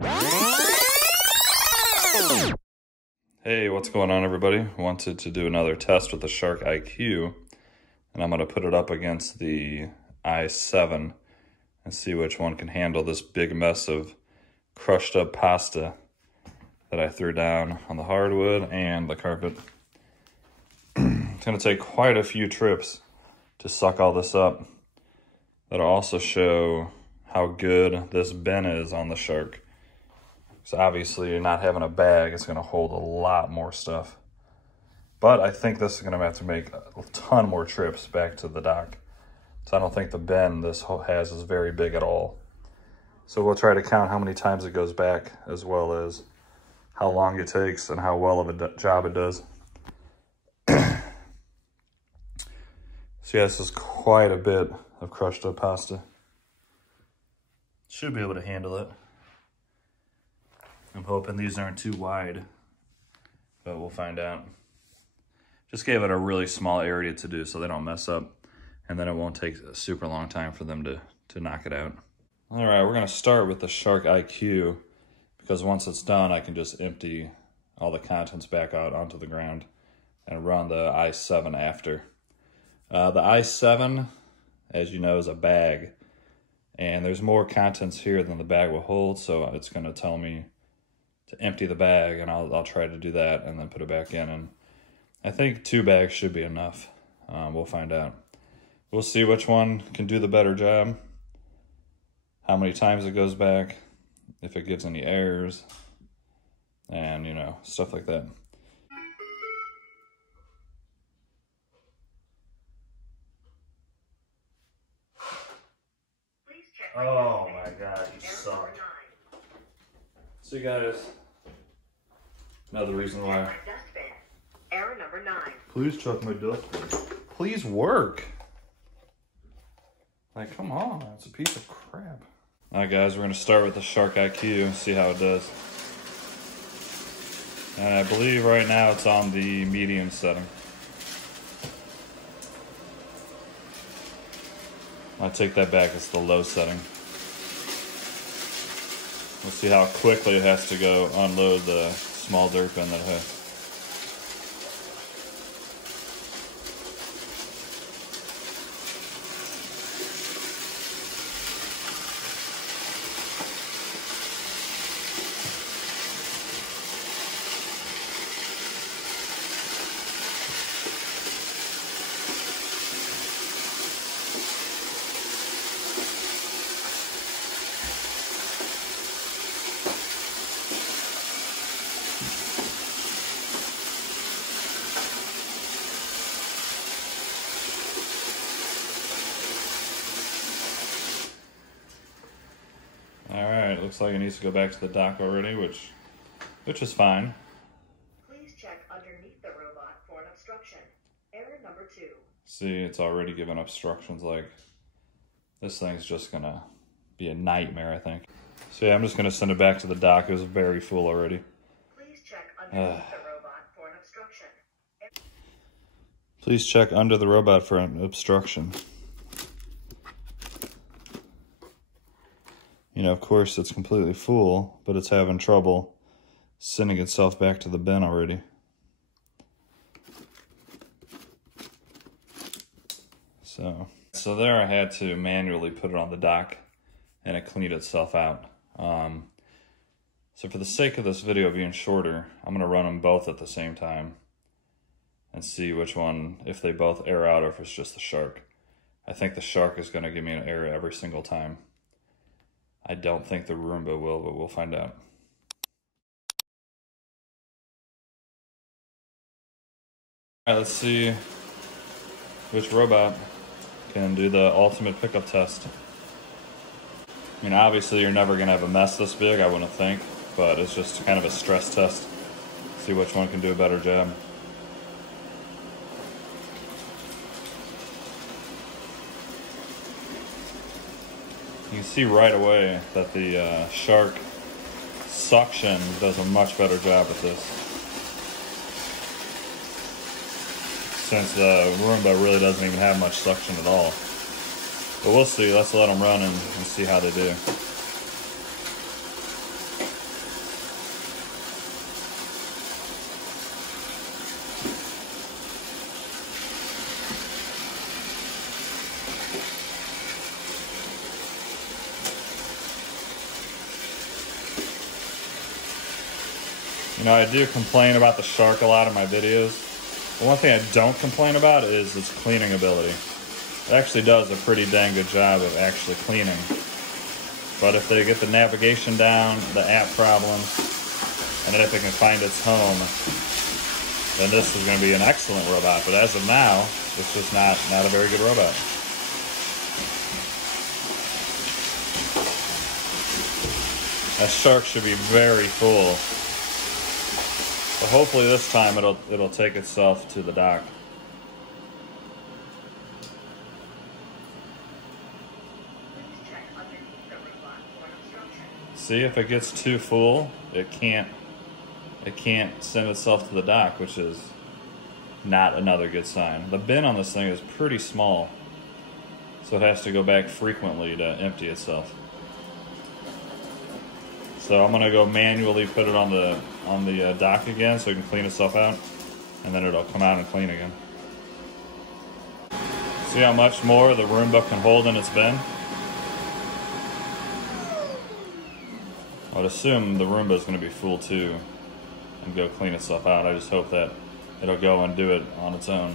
Hey, what's going on, everybody? Wanted to do another test with the Shark IQ, and I'm going to put it up against the i7 and see which one can handle this big mess of crushed up pasta that I threw down on the hardwood and the carpet. It's going to take quite a few trips to suck all this up. That'll also show how good this bin is on the Shark. So obviously, not having a bag is going to hold a lot more stuff. But I think this is going to have to make a ton more trips back to the dock. So I don't think the bin this has is very big at all. So we'll try to count how many times it goes back, as well as how long it takes and how well of a job it does. So yeah, this is quite a bit of crushed up pasta. Should be able to handle it. I'm hoping these aren't too wide, but we'll find out. Just gave it a really small area to do so they don't mess up, and then it won't take a super long time for them to knock it out. All right, we're gonna start with the Shark IQ, because once it's done, I can just empty all the contents back out onto the ground and run the i7 after. The i7, as you know, is a bag, and there's more contents here than the bag will hold, so it's gonna tell me to empty the bag, and I'll try to do that and then put it back in. And I think 2 bags should be enough. We'll find out. We'll see which one can do the better job, how many times it goes back, if it gives any errors, and you know, stuff like that. Oh my God, you suck. So you guys, another reason why. Error number 9. Please check my dustbin. Please work. Like, come on, it's a piece of crap. All right, guys, we're gonna start with the Shark IQ and see how it does. And I believe right now it's on the medium setting. I take that back, it's the low setting. We'll see how quickly it has to go unload the small dirt bin that it has. All right, looks like it needs to go back to the dock already, which is fine. Please check underneath the robot for an obstruction. Error number 2. See, it's already given obstructions. Like, this thing's just gonna be a nightmare, I think. So yeah, I'm just gonna send it back to the dock. It was very full already. Please check underneath the robot for an obstruction. Please check under the robot for an obstruction. You know, of course, it's completely full, but it's having trouble sending itself back to the bin already. So there I had to manually put it on the dock, and it cleaned itself out. So for the sake of this video being shorter, I'm gonna run them both at the same time and see which one, if they both air out or if it's just the Shark. I think the Shark is gonna give me an error every single time. I don't think the Roomba will, but we'll find out. All right, let's see which robot can do the ultimate pickup test. I mean, obviously you're never gonna have a mess this big, I wouldn't think, but it's just kind of a stress test. See which one can do a better job. You can see right away that the Shark suction does a much better job at this, since the Roomba really doesn't even have much suction at all. But we'll see. Let's let them run and see how they do. You know, I do complain about the shark a lot in my videos. The one thing I don't complain about is its cleaning ability. It actually does a pretty dang good job of actually cleaning. But if they get the navigation down, the app problems, and then if it can find its home, then this is going to be an excellent robot. But as of now, it's just not a very good robot. That shark should be very full. So hopefully this time it'll take itself to the dock. Please check underneath the robot for an obstruction. See, if it gets too full, it can't send itself to the dock, which is not another good sign. The bin on this thing is pretty small, so it has to go back frequently to empty itself. So I'm gonna go manually put it on the dock again so it can clean itself out, and then it'll come out and clean again. See how much more the Roomba can hold in its bin? I would assume the Roomba is gonna be full too and go clean itself out. I just hope that it'll go and do it on its own.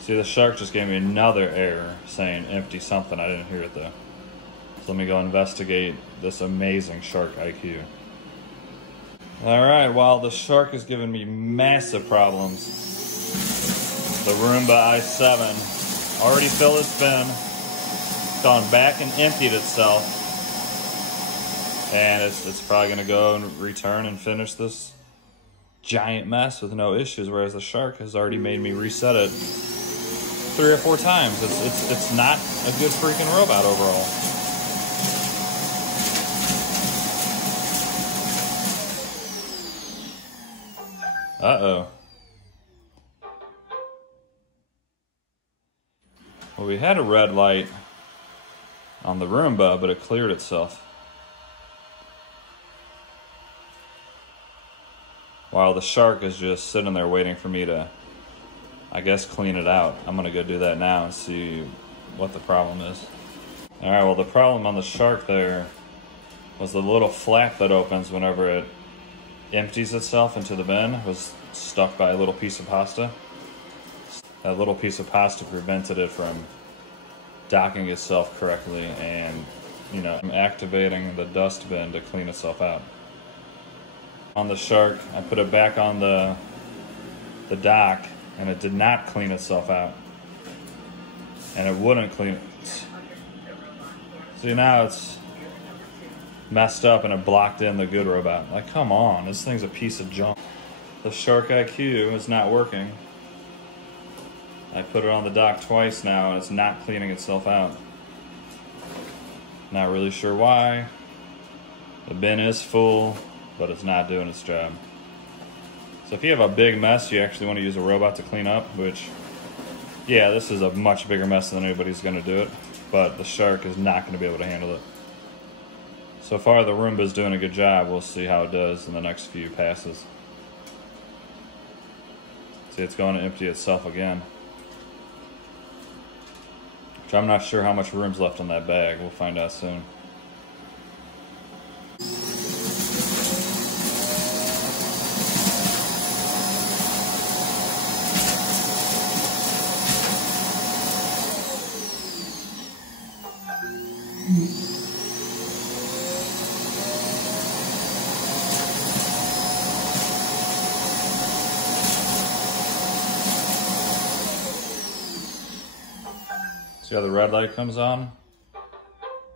See, the shark just gave me another error saying empty something. I didn't hear it though. So let me go investigate this amazing shark IQ. Alright, while the shark is giving me massive problems, the Roomba i7 already filled its bin, gone back and emptied itself, and it's probably going to go and return and finish this giant mess with no issues, whereas the shark has already made me reset it 3 or 4 times. It's not a good freaking robot overall. Uh-oh. Well, we had a red light on the Roomba, but it cleared itself. While the shark is just sitting there waiting for me to, I guess, clean it out. I'm gonna go do that now and see what the problem is. Alright, well the problem on the shark there was the little flap that opens whenever it empties itself into the bin was stuck by a little piece of pasta. That little piece of pasta prevented it from docking itself correctly and, you know, activating the dust bin to clean itself out. On the shark, I put it back on the dock, and it did not clean itself out. And it wouldn't clean it. See, now it's messed up and it blocked in the good robot. Like, come on, this thing's a piece of junk. The shark IQ is not working. I put it on the dock twice now and it's not cleaning itself out. Not really sure why. The bin is full, but it's not doing its job. So if you have a big mess you actually want to use a robot to clean up, which, yeah, this is a much bigger mess than anybody's going to do it, but the shark is not going to be able to handle it. So far the Roomba's doing a good job. We'll see how it does in the next few passes. See, it's going to empty itself again. Which I'm not sure how much room's left on that bag. We'll find out soon. See how the red light comes on?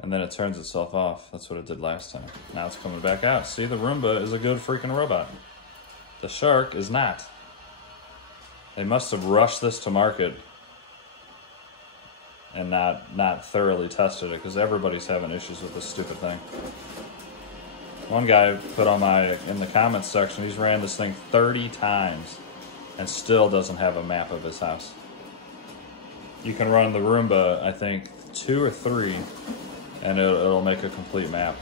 And then it turns itself off. That's what it did last time. Now it's coming back out. See, the Roomba is a good freaking robot. The shark is not. They must have rushed this to market and not thoroughly tested it, because everybody's having issues with this stupid thing. One guy put on in the comments section, he's ran this thing 30 times and still doesn't have a map of his house. You can run the Roomba, I think, 2 or 3, and it'll make a complete map.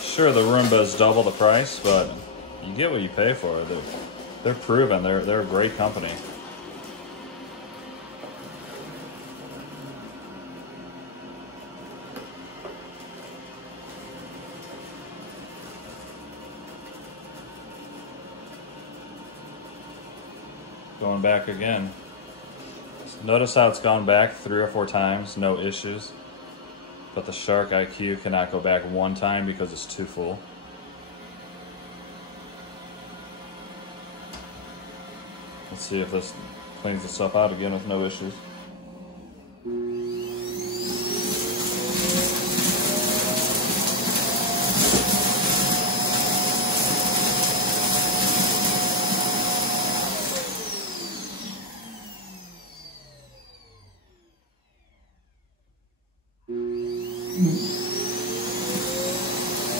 Sure, the Roomba is double the price, but you get what you pay for. They're proven. They're a great company. going back again. Notice how it's gone back 3 or 4 times, no issues. But the Shark IQ cannot go back 1 time because it's too full. Let's see if this cleans itself out again with no issues.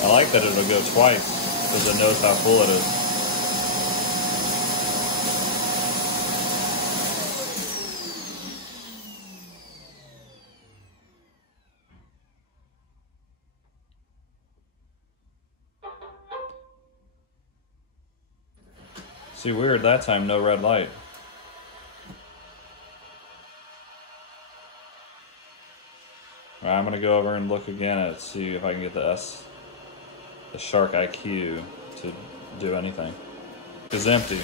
I like that it'll go twice because it knows how full it is. See, weird, that time no red light. All right, I'm gonna go over and look again at see if I can get the Shark IQ to do anything. It's empty.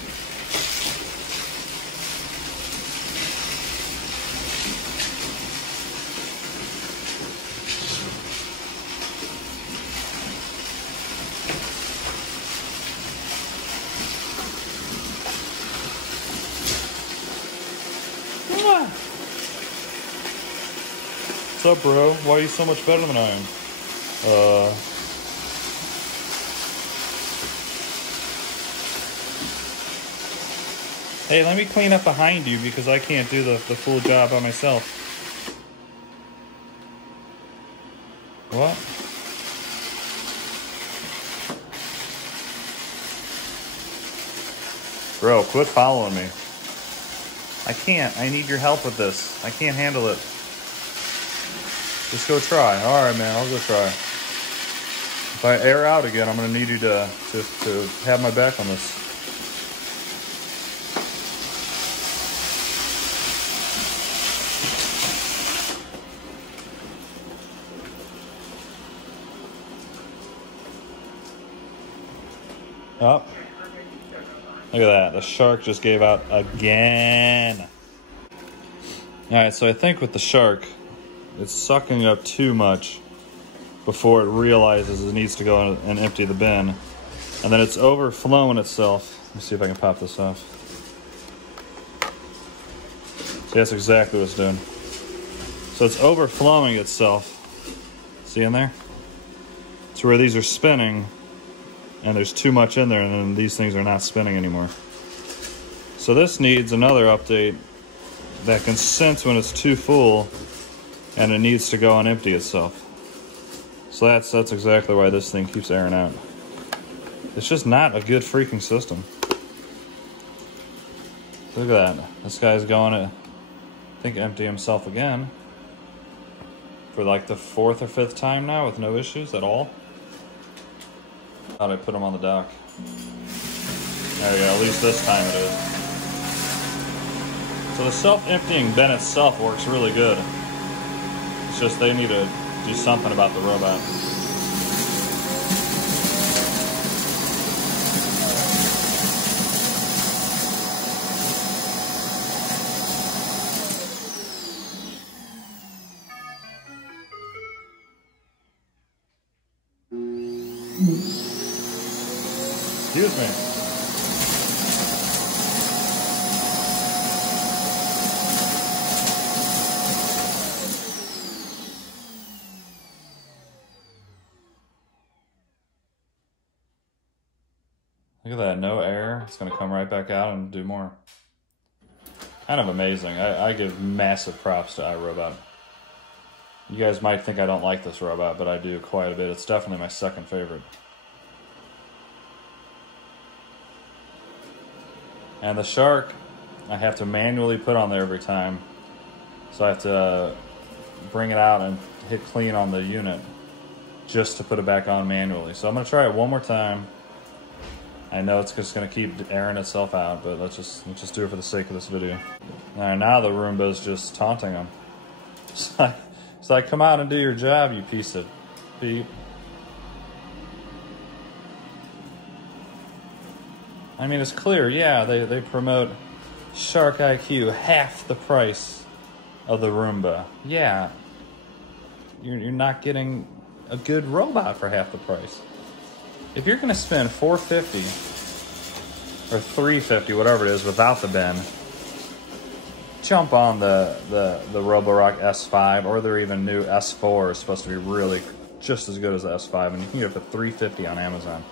What's up, bro? Why are you so much better than I am? Hey, let me clean up behind you because I can't do the full job by myself. What? Bro, quit following me. I can't. I need your help with this. I can't handle it. Just go try. All right, man. I'll go try. If I air out again, I'm gonna need you to have my back on this. Oh, look at that. The Shark just gave out again. All right, so I think with the Shark, it's sucking up too much before it realizes it needs to go and empty the bin. And then it's overflowing itself. Let me see if I can pop this off. See, that's exactly what it's doing. So it's overflowing itself. See in there? It's where these are spinning and there's too much in there and then these things are not spinning anymore. So this needs another update that can sense when it's too full and it needs to go and empty itself. So that's exactly why this thing keeps airing out. It's just not a good freaking system. Look at that. This guy's going to, I think, empty himself again for like the 4th or 5th time now with no issues at all. How'd I put him on the dock? There we go, at least this time it is. So the self-emptying bin itself works really good. It's just they need to do something about the robot. Excuse me. Look at that, no air. It's gonna come right back out and do more. Kind of amazing. I give massive props to iRobot. You guys might think I don't like this robot, but I do quite a bit. It's definitely my second favorite. And the Shark, I have to manually put on there every time. So I have to bring it out and hit clean on the unit just to put it back on manually. So I'm gonna try it one more time. I know it's just gonna keep airing itself out, but let's just do it for the sake of this video. All right, now the Roomba's just taunting him. It's like, come out and do your job, you piece of beep. I mean, it's clear, yeah, they promote Shark IQ, half the price of the Roomba. Yeah, you're not getting a good robot for half the price. If you're gonna spend $450 or $350, whatever it is, without the bin, jump on the Roborock S5, or their even new S4 is supposed to be really just as good as the S5, and you can get it for $350 on Amazon.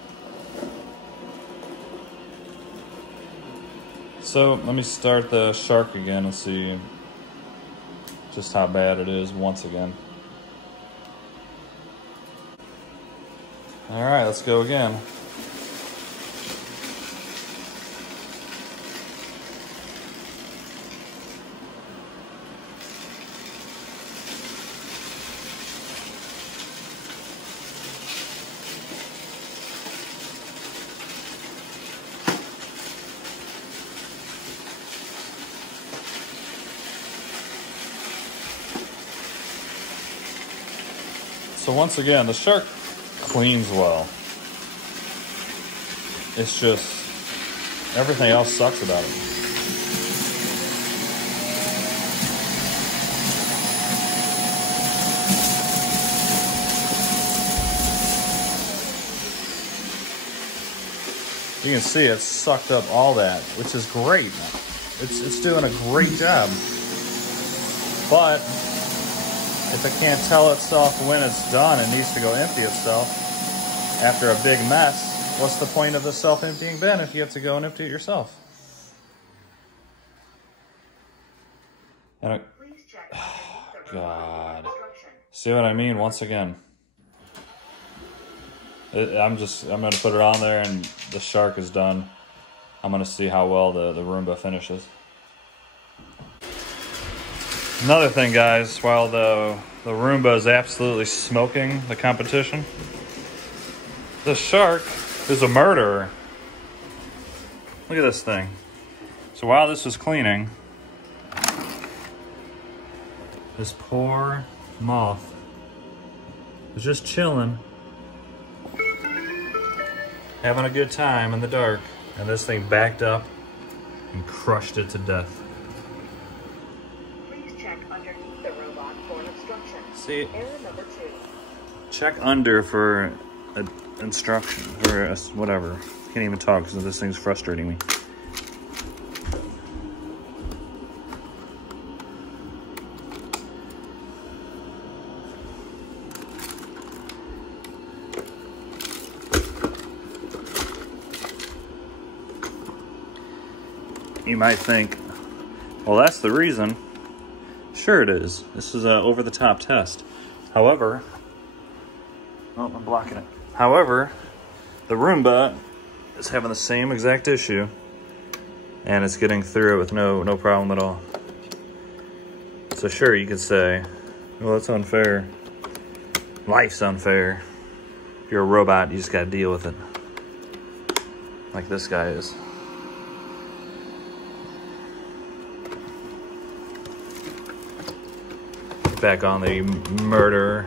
So let me start the Shark again and see just how bad it is once again. All right, let's go again. So once again, the Shark cleans well. It's just everything else sucks about it. You can see it's sucked up all that, which is great. It's doing a great job. But if it can't tell itself when it's done and needs to go empty itself after a big mess, what's the point of the self-emptying bin if you have to go and empty it yourself? And God. See what I mean? Once again. I'm going to put it on there and the Shark is done. I'm going to see how well the Roomba finishes. Another thing, guys, while the Roomba is absolutely smoking the competition, the Shark is a murderer. Look at this thing. So while this was cleaning, this poor moth was just chilling, having a good time in the dark, and this thing backed up and crushed it to death. See, Error number 2. check under for an instruction or whatever. Can't even talk because this thing's frustrating me. You might think, well, that's the reason. Sure it is. This is an over-the-top test. However, oh, I'm blocking it. However, the Roomba is having the same exact issue, and it's getting through it with no problem at all. So sure, you could say, well, that's unfair. Life's unfair. If you're a robot, you just gotta deal with it. Like this guy is. Back on the murderer.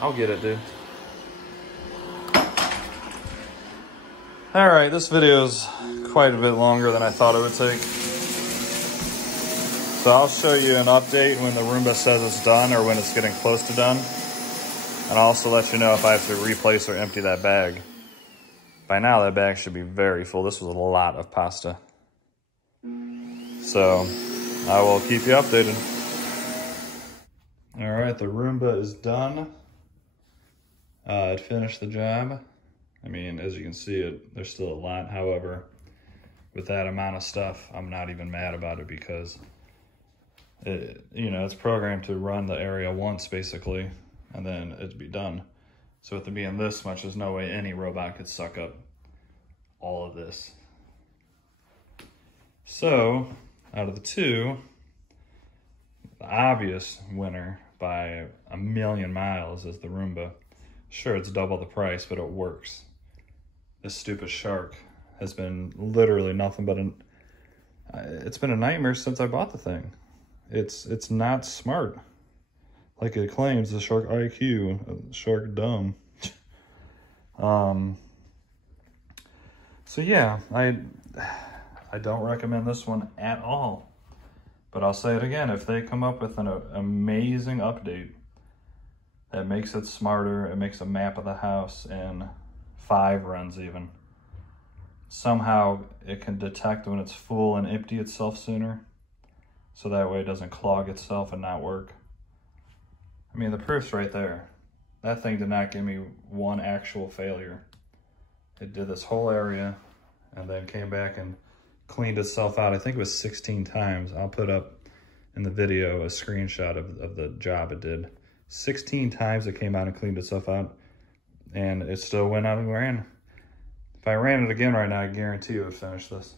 I'll get it, dude. Alright, this video is quite a bit longer than I thought it would take. So I'll show you an update when the Roomba says it's done or when it's getting close to done. And I'll also let you know if I have to replace or empty that bag. By now that bag should be very full. This was a lot of pasta. So I will keep you updated. All right, the Roomba is done. It finished the job. I mean, as you can see, there's still a lot. However, with that amount of stuff, I'm not even mad about it because it's programmed to run the area once basically, and then it'd be done. So with it being this much, there's no way any robot could suck up all of this. So out of the two, the obvious winner by a million miles is the Roomba. Sure, it's double the price, but it works. This stupid Shark has been literally nothing but it's been a nightmare since I bought the thing. It's not smart. Like it claims, the Shark IQ, Shark dumb. So yeah, I don't recommend this one at all. But I'll say it again, if they come up with an amazing update that makes it smarter, it makes a map of the house in 5 runs even. Somehow it can detect when it's full and empty itself sooner, so that way it doesn't clog itself and not work. I mean, the proof's right there. That thing did not give me one actual failure. It did this whole area and then came back and cleaned itself out. I think it was 16 times. I'll put up in the video a screenshot of the job it did. 16 times it came out and cleaned itself out, and it still went out and ran. If I ran it again right now, I guarantee it would finish this.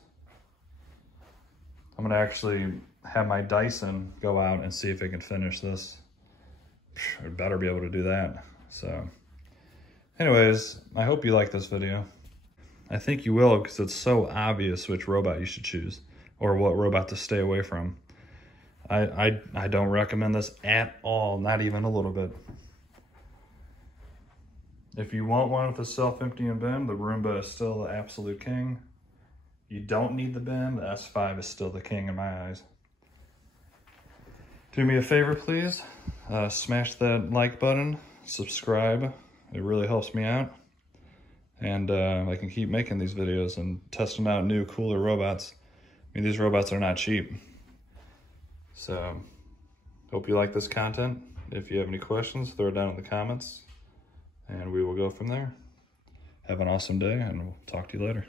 I'm gonna actually have my Dyson go out and see if it can finish this. It better be able to do that. So anyways, I hope you like this video. I think you will, because it's so obvious which robot you should choose or what robot to stay away from. I don't recommend this at all, not even a little bit. If you want one with a self-emptying bin, the Roomba is still the absolute king. You don't need the bin, the S5 is still the king in my eyes. Do me a favor, please. Smash that like button, subscribe. It really helps me out. And I can keep making these videos and testing out new, cooler robots. I mean, these robots are not cheap. So, hope you like this content. If you have any questions, throw it down in the comments, and we will go from there. Have an awesome day, and we'll talk to you later.